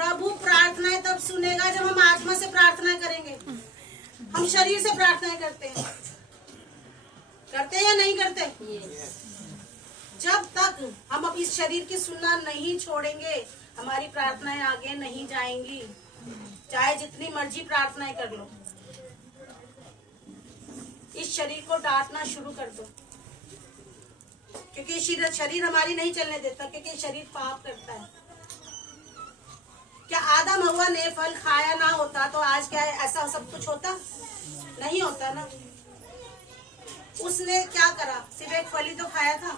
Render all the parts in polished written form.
प्रभु प्रार्थनाएं तब सुनेगा जब हम आत्मा से प्रार्थना करेंगे। हम शरीर से प्रार्थनाएं करते हैं या नहीं करते? जब तक हम अपनी शरीर की सुनना नहीं छोड़ेंगे, हमारी प्रार्थनाएं आगे नहीं जाएंगी, चाहे जितनी मर्जी प्रार्थनाएं कर लो। इस शरीर को डांटना शुरू कर दो, क्योंकि शरीर हमारी नहीं चलने देता, क्योंकि शरीर पाप करता है। क्या आदम हव्वा ने फल खाया ना होता तो आज क्या ऐसा सब कुछ होता? नहीं होता ना। उसने क्या करा? सिर्फ एक फल ही तो खाया था,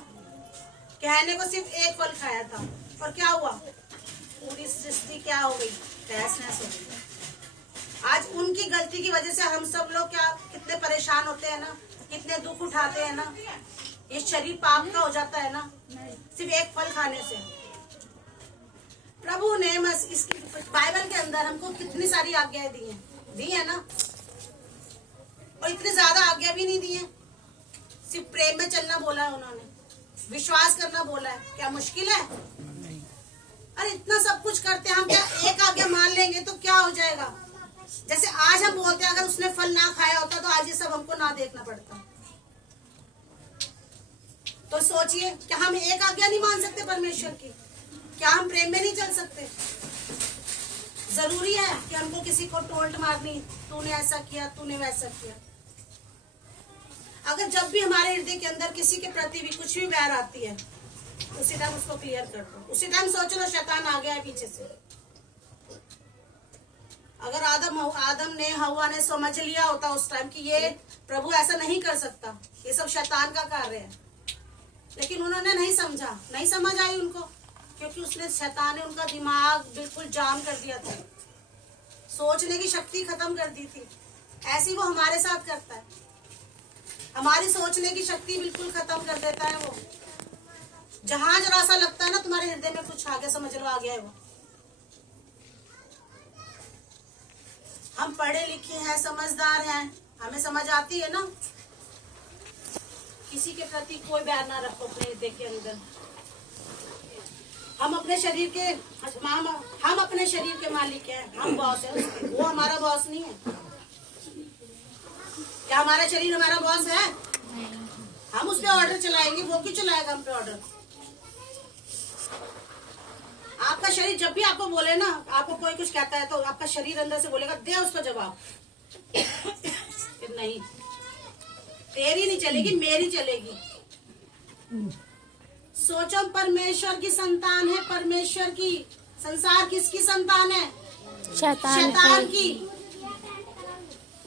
कहने को सिर्फ एक फल खाया था, और क्या हुआ? पूरी सृष्टि क्या हो गई? तहस नहस हो गई। आज उनकी गलती की वजह से हम सब लोग क्या कितने परेशान होते हैं ना, कितने दुख उठाते हैं ना। ये शरीर पाप का हो जाता है ना, सिर्फ एक फल खाने से। प्रभु ने इसकी बाइबल के अंदर हमको कितनी सारी आज्ञाएं दी है ना, और इतनी ज्यादा आज्ञा भी नहीं दी है। सिर्फ प्रेम में चलना बोला है उन्होंने, विश्वास करना बोला है। क्या मुश्किल है? अरे इतना सब कुछ करते हैं हम, क्या एक आज्ञा मान लेंगे तो क्या हो जाएगा? जैसे आज हम बोलते हैं अगर उसने फल ना खाया होता तो आज ये सब हमको ना देखना पड़ता। तो सोचिए, क्या हम एक आज्ञा नहीं मान सकते परमेश्वर की? क्या हम प्रेम में नहीं चल सकते? जरूरी है कि हमको किसी को टोंट मारनी, तूने ऐसा किया, तूने वैसा किया? अगर जब भी हमारे हृदय के अंदर किसी के प्रति भी कुछ भी बैर आती है, उसी टाइम उसको क्लियर कर दो। उसी टाइम सोच लो शैतान आ गया है पीछे से। अगर आदम ने हव्वा ने समझ लिया होता उस टाइम कि ये प्रभु ऐसा नहीं कर सकता, ये सब शैतान का कार्य है, लेकिन उन्होंने नहीं समझा, नहीं समझ आई उनको, क्योंकि उसने शैतान ने उनका दिमाग बिल्कुल जाम कर दिया था, सोचने की शक्ति खत्म कर दी थी। ऐसी वो हमारे साथ करता है, हमारी सोचने की शक्ति बिल्कुल खत्म कर देता है वो। जहां जरा सा लगता है ना तुम्हारे हृदय में कुछ आ गया, समझ लो आ गया है वो। हम पढ़े लिखे हैं, समझदार हैं, हमें समझ आती है ना। किसी के प्रति कोई बैर ना रखो अपने हृदय के अंदर। हम अपने शरीर के हम अपने शरीर के मालिक हैं, हम बॉस है उसके, वो हमारा बॉस नहीं है। क्या हमारा शरीर हमारा बॉस है? हम उस पर ऑर्डर चलाएंगे, वो क्यों चलाएगा हम पे ऑर्डर? आपका शरीर जब भी आपको बोले ना, आपको कोई कुछ कहता है तो आपका शरीर अंदर से बोलेगा दे उसको जवाब। नहीं, तेरी नहीं चलेगी, मेरी चलेगी। सोचो, परमेश्वर की संतान है, परमेश्वर की। संसार किसकी संतान है? शैतान की।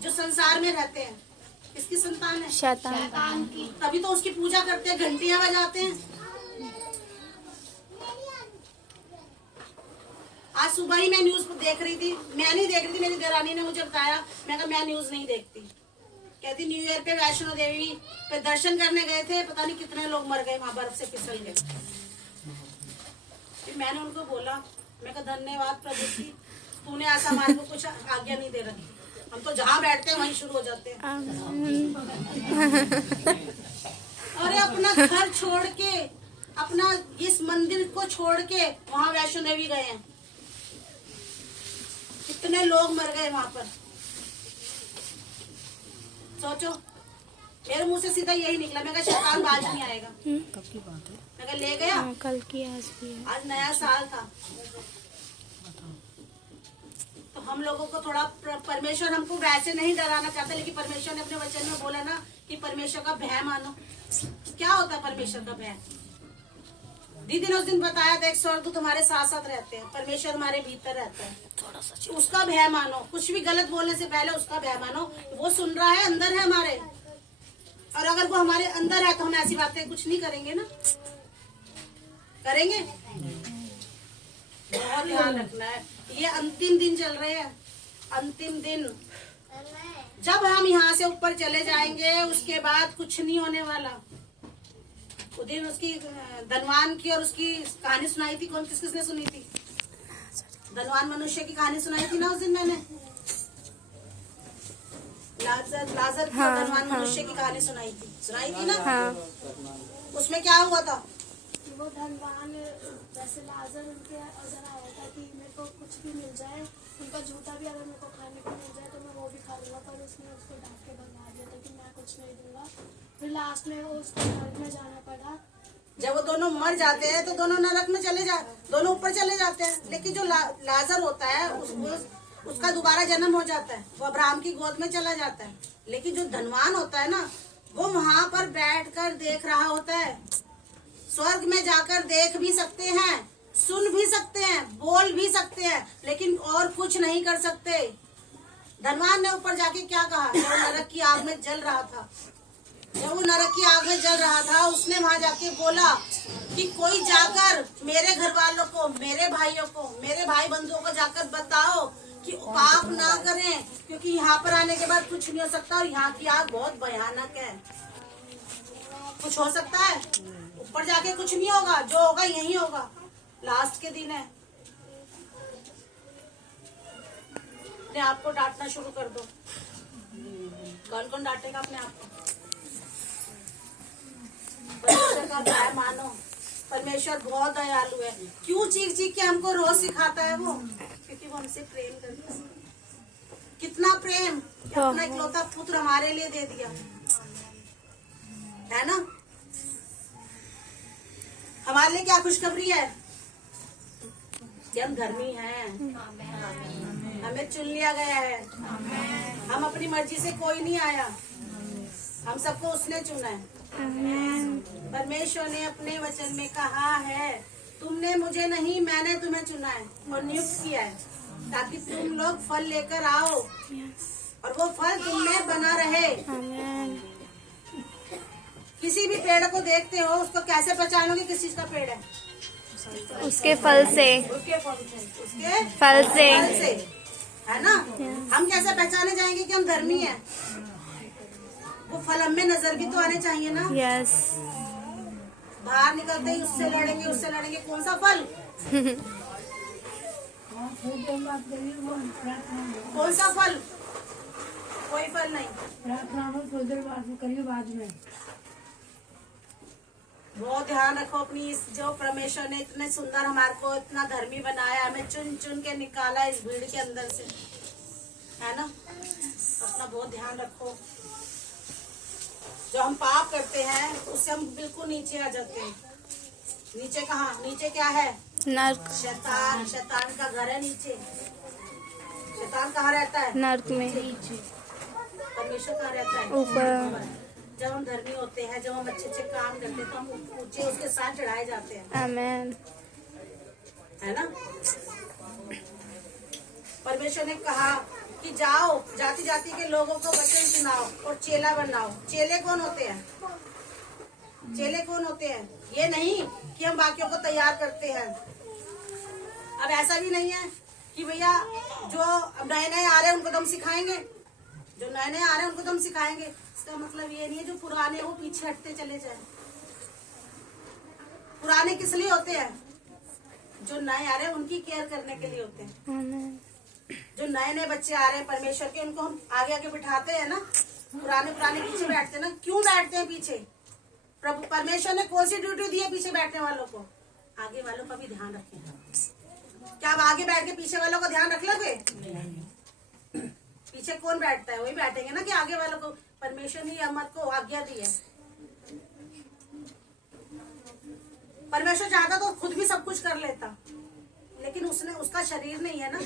जो संसार में रहते हैं किसकी संतान है? शैतान की। तभी तो उसकी पूजा करते हैं, घंटियां बजाते हैं। आज सुबह ही मैं न्यूज देख रही थी, मैं नहीं देख रही थी, मेरी देरानी ने मुझे बताया। मैं कहा मैं न्यूज नहीं देखती। कहती न्यू ईयर पे वैष्णो देवी पे दर्शन करने गए थे, पता नहीं कितने लोग मर गए, वहां बर्फ से फिसल गए। फिर मैंने उनको बोला, मैं कहा धन्यवाद प्रभु जी, तूने ऐसा हमारे को कुछ आज्ञा नहीं दे रखी। हम तो जहाँ बैठते हैं वहीं शुरू हो जाते हैं। अरे अपना घर छोड़ के, अपना इस मंदिर को छोड़ के वहां वैष्णो देवी गए हैं, कितने लोग मर गए वहां पर। सोचो, मेरे मुंह से सीधा यही निकला, मैं कहा शैतान बाज नहीं आएगा। कब की बात है? मैं कहा ले गया, कल की आज भी है। आज नया साल था। तो हम लोगों को थोड़ा परमेश्वर हमको वैसे नहीं डराना चाहता, लेकिन परमेश्वर ने अपने वचन में बोला ना कि परमेश्वर का भय मानो। क्या होता है परमेश्वर का भय? दीदी ने उस दिन बताया था, एक स्वर्ग तुम्हारे साथ साथ रहते हैं, परमेश्वर हमारे भीतर रहता है, थोड़ा सा उसका भय मानो। कुछ भी गलत बोलने से पहले उसका भय मानो। वो सुन रहा है, अंदर है हमारे, और अगर वो हमारे अंदर है तो हम ऐसी बातें कुछ नहीं करेंगे ना, करेंगे? बहुत ध्यान रखना है। ये अंतिम दिन चल रहे हैं, अंतिम दिन। जब हम यहाँ से ऊपर चले जाएंगे उसके बाद कुछ नहीं होने वाला। उस दिन उसकी धनवान की और उसकी कहानी सुनाई थी, कौन किसने सुनी थी? धनवान मनुष्य की कहानी सुनाई थी ना उस दिन मैंने, लाजर की धनवान मनुष्य की कहानी सुनाई थी ना। उसमें क्या हुआ था? वो धनवान ऐसे लाजर उनके अगर आया था कि मेरे को कुछ भी मिल जाए, उनका जूता भी अगर मेरे को खाने को मिल जाए तो मैं वो भी खा लूँगा, पर उसने उसको डांट के भगा दिया था कि मैं कुछ नहीं दूंगा। फिर लास्ट में उसको नरक में जाना पड़ा। जब वो दोनों मर जाते हैं तो दोनों नरक में दोनों ऊपर चले जाते हैं। लेकिन जो लाजर होता है उसका दोबारा जन्म हो जाता है, वो अब्राहम की गोद में चला जाता है। लेकिन जो धनवान होता है ना, वो वहां पर बैठकर देख रहा होता है। स्वर्ग में जाकर देख भी सकते हैं, सुन भी सकते हैं, बोल भी सकते हैं, लेकिन और कुछ नहीं कर सकते। धनवान ने ऊपर जाके क्या कहा? जब वो नरक की आग में जल रहा था, उसने वहां जाके बोला कि कोई जाकर मेरे घर वालों को, मेरे भाइयों को, मेरे भाई बंधुओं को जाकर बताओ कि पाप ना करें, क्योंकि यहाँ पर आने के बाद कुछ नहीं हो सकता और यहाँ की आग बहुत भयानक है। कुछ हो सकता है? ऊपर जाके कुछ नहीं होगा, जो होगा यही होगा। लास्ट के दिन है। अपने आप को डांटना शुरू कर दो। कौन कौन डांटेगा अपने आप को? परमेश्वर का प्यार मानो। परमेश्वर बहुत दयालु है। क्यों चीख चीख के हमको रोज सिखाता है वो? क्योंकि वो हमसे प्रेम करता है। कितना प्रेम, अपना इकलौता पुत्र हमारे लिए दे दिया है ना। हमारे लिए क्या खुशखबरी है कि हम धर्मी हैं, हमें चुन लिया गया है। हम अपनी मर्जी से कोई नहीं आया, हम सबको उसने चुना है। परमेश्वर ने अपने वचन में कहा है, तुमने मुझे नहीं, मैंने तुम्हें चुना है और नियुक्त किया है, ताकि तुम लोग फल लेकर आओ और वो फल तुम में बना रहे। किसी भी पेड़ को देखते हो, उसको कैसे पहचानोगे किस चीज का पेड़ है? उसके फल से, उसके फल से है ना। हम कैसे पहचाने जाएंगे कि हम धर्मी हैं? वो फल हम में नजर भी तो आने चाहिए ना। यस। बाहर निकलते ही उससे लड़ेंगे, कौन सा फल? कौन सा फल? कोई फल नहीं। बहुत ध्यान रखो अपनी इस, जो परमेश्वर ने इतने सुंदर हमारे को इतना धर्मी बनाया, हमें चुन चुन के निकाला इस भीड़ के अंदर से, है ना। अपना बहुत ध्यान रखो। जो हम पाप करते हैं उससे हम बिल्कुल नीचे आ जाते हैं। नीचे कहाँ? नीचे क्या है? नर्क। शैतान का घर है नीचे। शैतान कहाँ रहता है? नर्क में। परमेश्वर कहाँ रहता है? ऊपर। जब हम धर्मी होते हैं, जब हम अच्छे अच्छे काम करते हैं, तो हम ऊंचे उसके साथ चढ़ाए जाते हैं, आमेन। है ना। परमेश्वर ने कहा कि जाओ, जाति जाति के लोगों को वचन सुनाओ और चेला बनाओ। चेले कौन होते हैं? ये नहीं कि हम बाकियों को तैयार करते हैं। अब ऐसा भी नहीं है कि भैया जो नए नए आ रहे हैं उनको तो हम सिखाएंगे, इसका मतलब ये नहीं है जो पुराने वो पीछे हटते चले जाए। पुराने किस लिए होते हैं? जो नए आ रहे हैं उनकी केयर करने के लिए होते हैं। जो नए नए बच्चे आ रहे हैं परमेश्वर के, उनको हम आगे आगे बिठाते हैं ना। पुराने पीछे बैठते हैं ना। क्यों बैठते हैं पीछे? प्रभु परमेश्वर ने कौन सी ड्यूटी दी है पीछे बैठने वालों को? आगे वालों का भी ध्यान रखें। क्या आप आगे बैठ के पीछे वालों को ध्यान रख लोगे? पीछे कौन बैठता है? वही बैठेंगे ना कि आगे वालों को परमेश्वर ने अमर को आज्ञा दी है। परमेश्वर चाहता तो खुद भी सब कुछ कर लेता, लेकिन उसने, उसका शरीर नहीं है ना।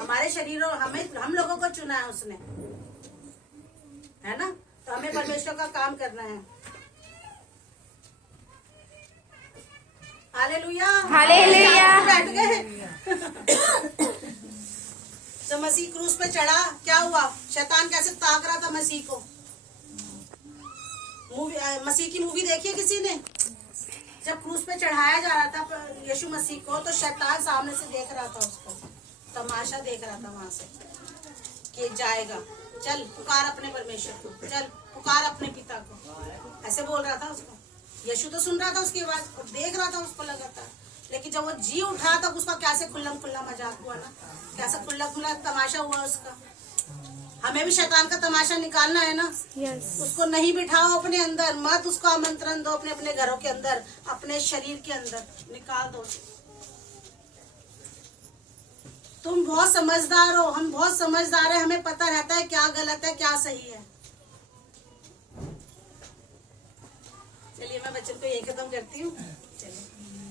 हमारे शरीरों, हम लोगों को चुना है उसने, है ना। तो हमें परमेश्वर का काम करना है। Hallelujah, hallelujah. बैठ गए। जब मसीह क्रूस पे चढ़ा, क्या हुआ? शैतान कैसे ताक रहा था मसीह को। मसीह की मूवी देखी है किसी ने? जब क्रूस पे चढ़ाया जा रहा था यीशु मसीह को, तो शैतान सामने से देख रहा था, उसको तमाशा देख रहा था वहां से कि जाएगा। चल पुकार अपने परमेश्वर को, चल पुकार अपने पिता को, ऐसे बोल रहा था उसको। यीशु तो सुन रहा था उसकी आवाज और देख रहा था उसको लगातार। लेकिन जब वो जी उठा तब उसका कैसे खुल्लम खुल्ला मजाक हुआ ना, कैसे खुल्ला खुल्ला तमाशा हुआ उसका। हमें भी शैतान का तमाशा निकालना है ना। उसको नहीं बिठाओ अपने अंदर, मत उसको आमंत्रण दो अपने अपने घरों के अंदर, अपने शरीर के अंदर निकाल दो। तुम बहुत समझदार हो, हम बहुत समझदार है, हमें पता रहता है क्या गलत है क्या सही है। चलिए मैं बच्चन को यही खत्म करती हूँ। चलिए।